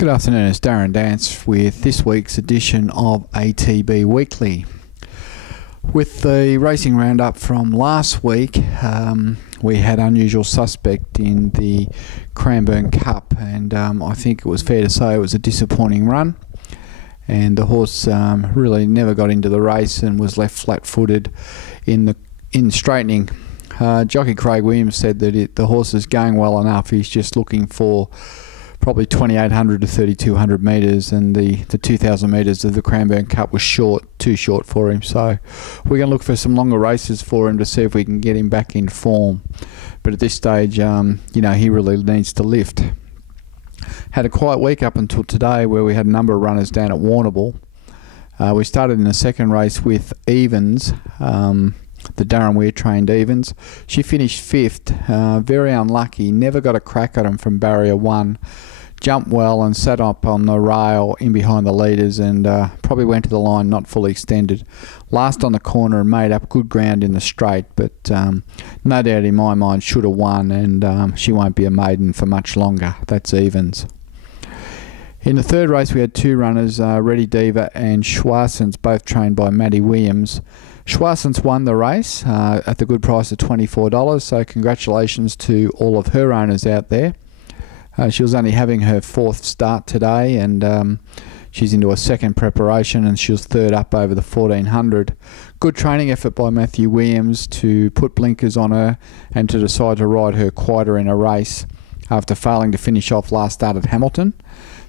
Good afternoon, it's Darren Dance with this week's edition of ATB Weekly. With the racing roundup from last week, we had unusual suspect in the Cranbourne Cup, and I think it was fair to say it was a disappointing run, and the horse really never got into the race and was left flat-footed in straightening. Jockey Craig Williams said that the horse is going well enough, he's just looking for probably 2,800 to 3,200 metres, and the 2,000 metres of the Cranbourne Cup was too short for him. So we're going to look for some longer races for him to see if we can get him back in form. But at this stage, he really needs to lift. Had a quiet week up until today where we had a number of runners down at Warrnambool. We started in the second race with Evans, the Darren Weir trained Evans. She finished fifth, very unlucky, never got a crack at him from barrier one. Jumped well and sat up on the rail in behind the leaders, and probably went to the line not fully extended. Last on the corner and made up good ground in the straight, but no doubt in my mind should have won, and she won't be a maiden for much longer. That's Evans. In the third race we had two runners, Ready Diva and Schwarsens, both trained by Matty Williams. Schwarsens won the race at the good price of $24, so congratulations to all of her owners out there. She was only having her fourth start today, and she's into a second preparation, and she was third up over the 1,400. Good training effort by Matthew Williams to put blinkers on her and to decide to ride her quieter in a race after failing to finish off last start at Hamilton.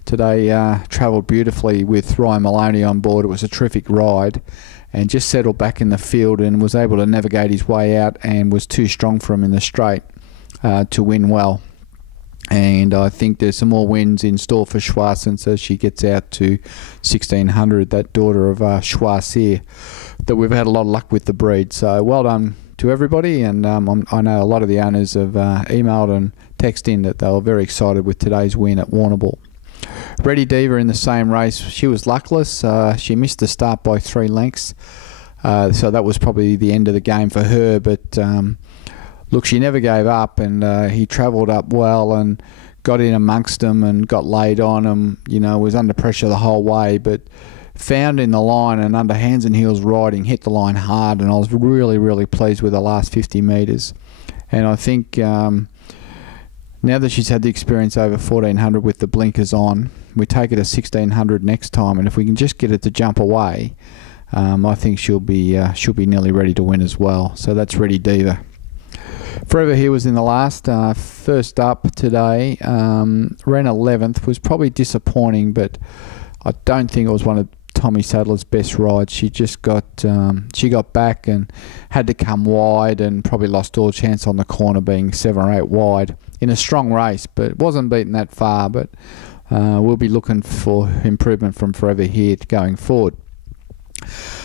Today travelled beautifully with Ryan Maloney on board. It was a terrific ride, and just settled back in the field and was able to navigate his way out, and was too strong for him in the straight to win well. And I think there's some more wins in store for Schwarsens as she gets out to 1,600, that daughter of Schwarzier, that we've had a lot of luck with the breed. So well done to everybody, and I know a lot of the owners have emailed and texted in that they were very excited with today's win at Warrnambool. Ready Diva in the same race, she was luckless. She missed the start by 3 lengths, so that was probably the end of the game for her, but look, she never gave up, and he travelled up well and got in amongst them and got laid on him, was under pressure the whole way, but found in the line and under hands and heels riding, hit the line hard, and I was really, really pleased with the last 50 metres. And I think now that she's had the experience over 1,400 with the blinkers on, we take it to 1,600 next time, and if we can just get it to jump away, I think she'll be nearly ready to win as well. So that's Ready Diva. Forever Here was in the last, first up today, ran 11th, was probably disappointing, but I don't think it was one of Tommy Sadler's best rides. She just got back and had to come wide, and probably lost all chance on the corner, being 7 or 8 wide in a strong race, but wasn't beaten that far. But we'll be looking for improvement from Forever Here going forward.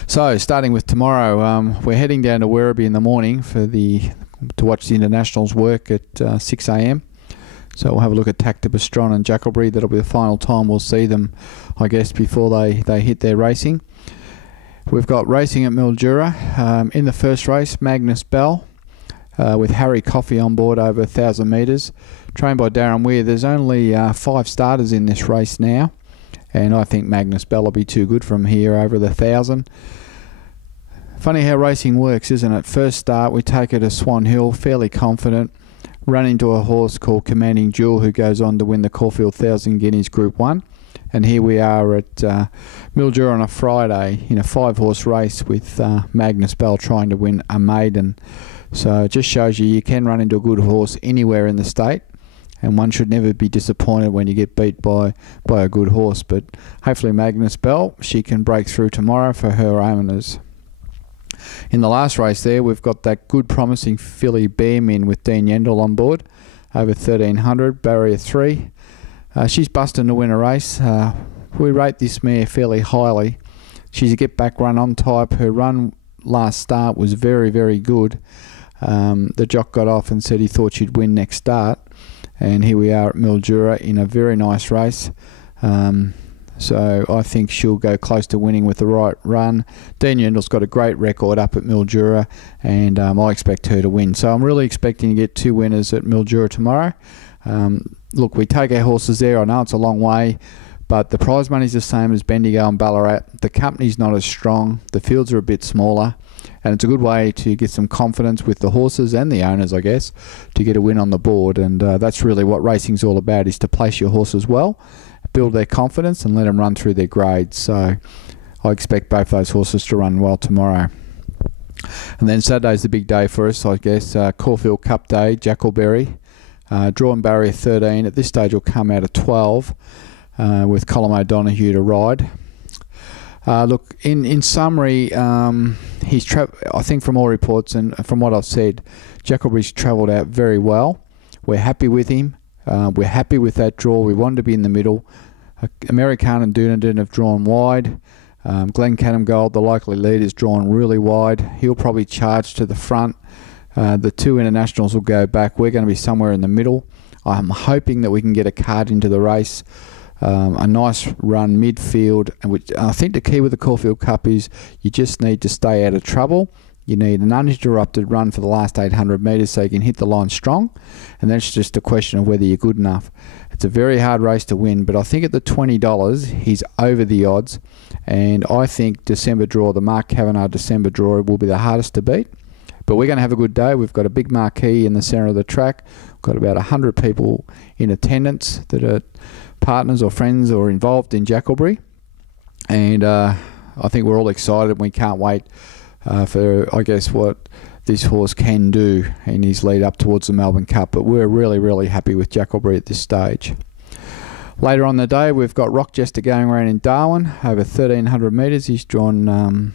So starting with tomorrow, we're heading down to Werribee in the morning to watch the internationals work at 6 a.m. So we'll have a look at Tacta Bastron and Jacklebury. That'll be the final time we'll see them, I guess, before they hit their racing. We've got racing at Mildura. In the first race, Magnus Bell with Harry Coffey on board over 1,000 metres, trained by Darren Weir. There's only 5 starters in this race now, and I think Magnus Bell will be too good from here over the 1,000. Funny how racing works, isn't it? First start, we take her to Swan Hill, fairly confident, run into a horse called Commanding Jewel, who goes on to win the Caulfield 1,000 Guineas Group 1. And here we are at Mildura on a Friday in a 5-horse race with Magnus Bell trying to win a maiden. So it just shows you can run into a good horse anywhere in the state, and one should never be disappointed when you get beat by a good horse. But hopefully Magnus Bell, she can break through tomorrow for her owners. In the last race there, we've got that good promising filly Bearmin with Dean Yendall on board, over 1,300, barrier 3. She's busting to win a race. We rate this mare fairly highly. She's a get-back run-on type. Her run last start was very, very good. The jock got off and said he thought she'd win next start. And here we are at Mildura in a very nice race. So I think she'll go close to winning with the right run. Dean Yendall's got a great record up at Mildura, and I expect her to win. So I'm really expecting to get 2 winners at Mildura tomorrow. Look, we take our horses there. I know it's a long way, but the prize money's the same as Bendigo and Ballarat. The company's not as strong. The fields are a bit smaller. And it's a good way to get some confidence with the horses and the owners, I guess, to get a win on the board. And that's really what racing's all about, is to place your horses well, build their confidence and let them run through their grades. So I expect both those horses to run well tomorrow. And then Saturday's the big day for us, I guess. Caulfield Cup Day, Jackleberry. Drawn barrier 13. At this stage will come out of 12 with Colin O'Donoghue to ride. Look, in summary, I think from all reports and from what I've said, Jackleberry's travelled out very well. We're happy with him. We're happy with that draw. We wanted to be in the middle. American and Dunedin have drawn wide. Glencanim Gold, the likely lead, is drawn really wide. He'll probably charge to the front. The two internationals will go back. We're going to be somewhere in the middle. I'm hoping that we can get a card into the race. A nice run midfield, and which I think the key with the Caulfield Cup is you just need to stay out of trouble. You need an uninterrupted run for the last 800 metres so you can hit the line strong, and then it's just a question of whether you're good enough. It's a very hard race to win, but I think at the $20 he's over the odds, and I think December draw, the Mark Kavanagh December draw, will be the hardest to beat. But we're going to have a good day. We've got a big marquee in the centre of the track. We've got about 100 people in attendance that are partners or friends or involved in Jackleberry, and I think we're all excited and we can't wait for, I guess, what this horse can do in his lead up towards the Melbourne Cup. But we're really, really happy with Jackleberry at this stage. Later on the day, we've got Rochester going around in Darwin over 1,300 metres. He's drawn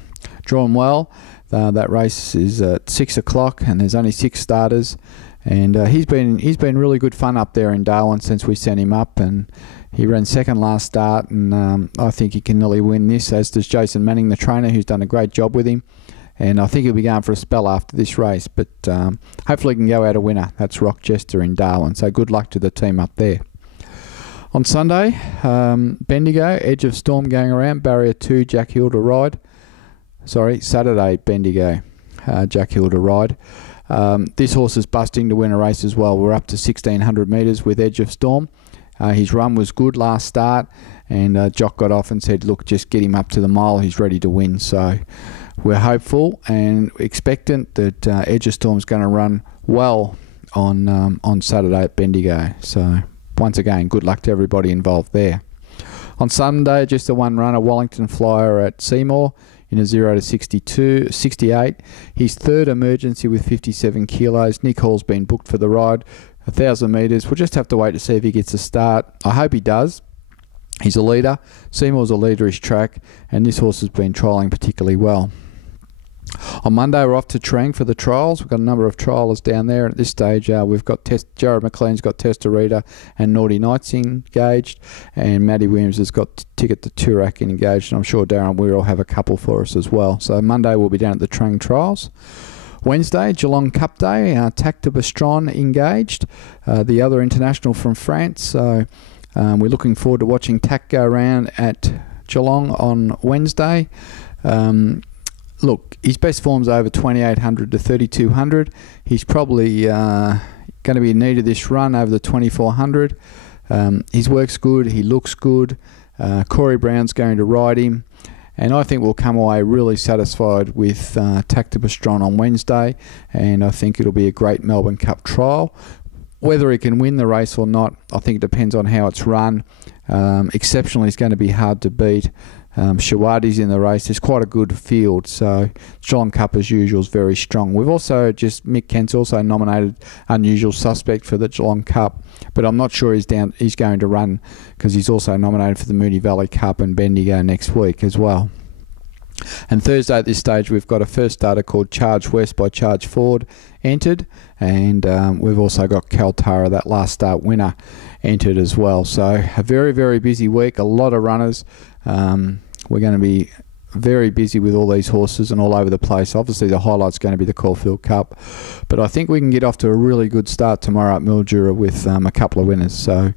well. That race is at 6 o'clock and there's only 6 starters. And he's been really good fun up there in Darwin since we sent him up, and he ran second last start, and I think he can nearly win this, as does Jason Manning, the trainer, who's done a great job with him. And I think he'll be going for a spell after this race, but hopefully he can go out a winner. That's Rochester in Darwin, so good luck to the team up there. On Sunday, Bendigo, Edge of Storm going around, barrier 2, Jack Hill to ride. Sorry, Saturday, Bendigo, Jack Hill to ride. This horse is busting to win a race as well. We're up to 1,600 metres with Edge of Storm. His run was good last start, and Jock got off and said, look, just get him up to the mile. He's ready to win. So we're hopeful and expectant that Edge of Storm's going to run well on Saturday at Bendigo. So once again, good luck to everybody involved there. On Sunday, just the one runner, Wellington Flyer at Seymour, in a 0 to 68. His third emergency with 57 kilos. Nick Hall's been booked for the ride. 1,000 metres. We'll just have to wait to see if he gets a start. I hope he does. He's a leader. Seymour's a leaderish track, and this horse has been trialling particularly well. On Monday, we're off to Trang for the trials. We've got a number of triallers down there. At this stage, we've got Jared McLean's got Testarita and Naughty Nights engaged, and Matty Williams has got ticket to Turak engaged, and I'm sure Darren Weir will have a couple for us as well. So Monday, we'll be down at the Trang trials. Wednesday, Geelong Cup Day, Tac de Bastron engaged, the other international from France. So we're looking forward to watching Tac go around at Geelong on Wednesday. Look, his best form's over 2,800 to 3,200. He's probably going to be in need of this run over the 2,400. His work's good. He looks good. Corey Brown's going to ride him. And I think we'll come away really satisfied with Tac de Bastron on Wednesday. And I think it'll be a great Melbourne Cup trial. Whether he can win the race or not, I think it depends on how it's run. Exceptionally, it's going to be hard to beat. Shawadi's in the race. There's quite a good field, so Geelong Cup as usual is very strong. We've also Mick Kent's also nominated unusual suspect for the Geelong Cup, but I'm not sure he's going to run because he's also nominated for the Moonee Valley Cup and Bendigo next week as well. And Thursday at this stage we've got a first starter called Charge West by Charge Ford entered, and we've also got Kaltara, that last start winner, entered as well. So a very, very busy week, a lot of runners. We're going to be very busy with all these horses and all over the place. Obviously the highlight's going to be the Caulfield Cup, but I think we can get off to a really good start tomorrow at Mildura with a couple of winners. So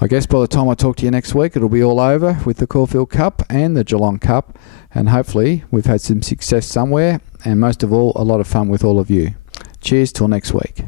I guess by the time I talk to you next week, it'll be all over with the Caulfield Cup and the Geelong Cup, and hopefully we've had some success somewhere, and most of all, a lot of fun with all of you. Cheers till next week.